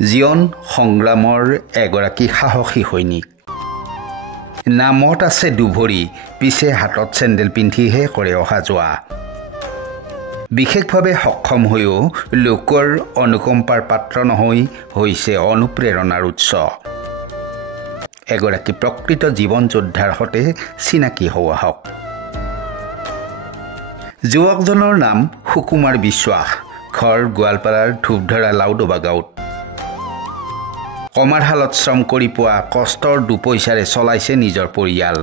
জীৱন সংগ্ৰামৰ এগৰাকী সাহসী সৈনিক। নামত আছে দুভৰি, পিছে হাতত চেণ্ডেল পিন্ধিহে কৰে অহা যোৱা। বিশেষভাৱে সক্ষম হৈও লোকৰ অনুকম্পাৰ পাত্ৰ নহৈ হৈছে অনুপ্ৰেৰণাৰ উৎস। এগৰাকী প্ৰকৃত জীৱন যোদ্ধাৰ সৈতে চিনাকি হওঁ আহক। যুৱকজনৰ নাম সুকুমাৰ বিশ্বাস, ঘৰ গোৱালপাৰাৰ ধূপধৰা লাউডোবা গাঁৱত। কমাৰশালত শ্ৰম কৰি পোৱা কষ্টৰ দুপইচাৰে চলাইছে নিজৰ পৰিয়াল।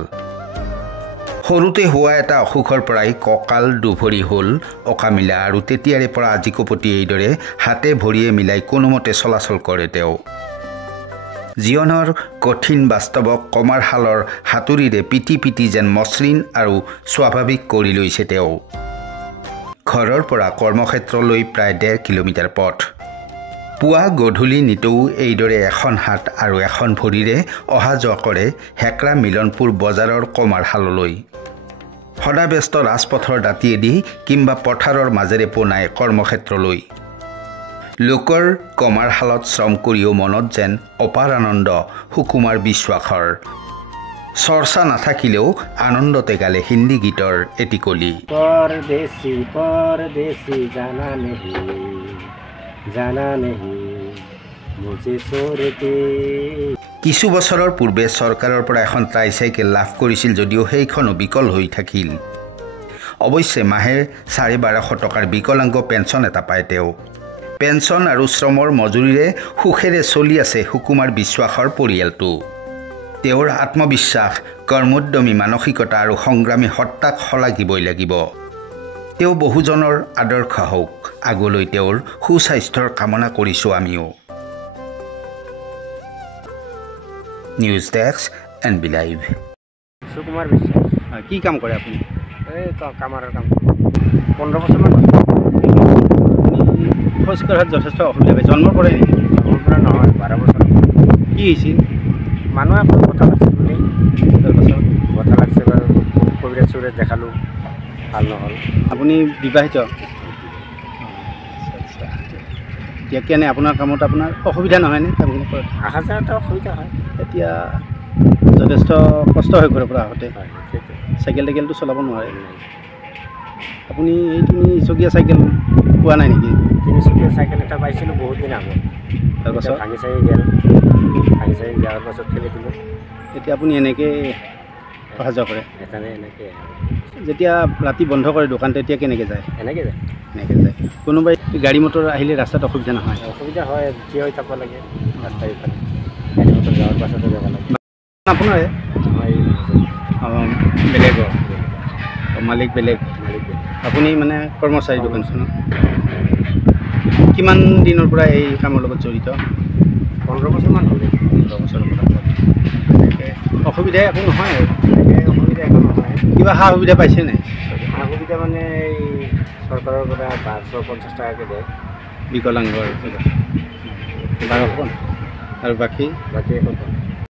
সৰুতে হোৱা এটা অসুখৰ পৰাই কঁকাল দুভৰি হ'ল অকামিলা আৰু তেতিয়াৰে পৰা আজিকোপতি এইদৰে হাতে ভৰিয়ে মিলাই কোনোমতে চলাচল কৰে তেওঁ। জীৱনৰ কঠিন বাস্তৱক কমাৰশালৰ হাতুৰিৰে পিটি পিটি যেন মসৃণ আৰু স্বাভাৱিক কৰি লৈছে তেওঁ। ঘৰৰ পৰা কৰ্মক্ষেত্ৰলৈ প্ৰায় 1.5 কিলোমিটাৰ পথ। পুৱা গধূলি নিতৌ এইদৰে এখন হাত আৰু এখন ভৰিৰে অহা যোৱা কৰে হেকৰা মিলনপুৰ বজাৰৰ কমাৰশাললৈ। সদাব্যস্ত ৰাজপথৰ দাঁতিয়েদি কিম্বা পথাৰৰ মাজেৰে পোনাই কৰ্মক্ষেত্ৰলৈ। লোকৰ কমাৰশালত শ্ৰম কৰিও মনত যেন অপাৰ আনন্দ সুকুমাৰ বিশ্বাসৰ। চৰ্চা নাথাকিলেও আনন্দতে গালে হিন্দী গীতৰ এটি কলি। परदेसी परदेसी जाना नहीं मुझे छोड़ के। কিছু বছৰৰ পূৰ্বে চৰকাৰৰ পৰা এখন ট্ৰাইচাইকেল লাভ কৰিছিল যদিও সেইখনো বিকল হৈ থাকিল। অৱশ্যে মাহে 1250 টকাৰ বিকলাংগ পেঞ্চন এটা পায় তেওঁ। পেঞ্চন আৰু শ্ৰমৰ মজুৰিৰে সুখেৰে চলি আছে সুকুমাৰ বিশ্বাসৰ পৰিয়ালটো। তেওঁৰ আত্মবিশ্বাস, কৰ্মোদ্যমী মানসিকতা আৰু সংগ্ৰামী সত্তাক শলাগিবই লাগিব। তেওঁ বহুজনৰ আদৰ্শ হওক, আগলৈ তেওঁৰ সুস্বাস্থ্যৰ কামনা কৰিছোঁ আমিও। News desk NB live. Sukumar Biswas. কি কাম কৰে আপুনি? এই কামাৰৰ কাম 15 বছৰমান খোজ কঢ়াত যথেষ্ট অসুবিধা পায়। জন্মৰ পৰাই নেকি? জন্মৰ পৰা নহয়, 12 বছৰ। কি হৈছিল? মানুহে আকৌ কথা লাগিছিল বুলি, তাৰপাছত কথা লাগিছে বাৰু কবিৰাজ চবিৰাজ দেখালোঁ, ভাল নহ'ল। আপুনি বিবাহিত? এতিয়া কেনে আপোনাৰ কামত আপোনাৰ অসুবিধা নহয়নে? কামখিনি কৰে? অহা যোৱাতে অসুবিধা হয়। এতিয়া যথেষ্ট কষ্ট হৈ ঘৰৰ পৰা আহোঁতে। চাইকেল টাইকেলটো চলাব নোৱাৰে। আপুনি এই তিনিচকীয়া চাইকেল পোৱা নাই নেকি? তিনিচকীয়া চাইকেল এটা পাইছিলোঁ বহুত দিন আগত, তাৰপাছত ভাঙি চাঙি গ'ল। ভাঙি চাঙি যোৱাৰ পাছত খেলি দিলোঁ। এতিয়া আপুনি এনেকৈ অহা যোৱা কৰে? সেইকাৰণে এনেকৈ যেতিয়া ৰাতি বন্ধ কৰে দোকান তেতিয়া কেনেকৈ যায়? এনেকৈ যায়। এনেকৈ যায়। কোনোবাই গাড়ী মটৰ আহিলে ৰাস্তাত অসুবিধা নহয়? অসুবিধা হয়, থিয় হৈ যাব লাগে ৰাস্তাৰ ইফালে। গাড়ী মটৰ যাৱাৰ পাছতে যাব লাগে। আপোনাৰে? বেলেগৰ মালিক বেলেগ? আপুনি মানে কৰ্মচাৰী দোকানখনত? কিমান দিনৰ পৰা এই কামৰ লগত জড়িত? 15 বছৰমান হ'ল। 15 বছৰৰ পৰা। অসুবিধা একো নহয় আৰু? অসুবিধা একো নহয়। কিবা সা সুবিধা পাইছে নাই? সা সুবিধা মানে এই চৰকাৰৰ পৰা 1250 টকাকৈ দিয়ে বিকলাংগৰ। 1200 আৰু বাকী একো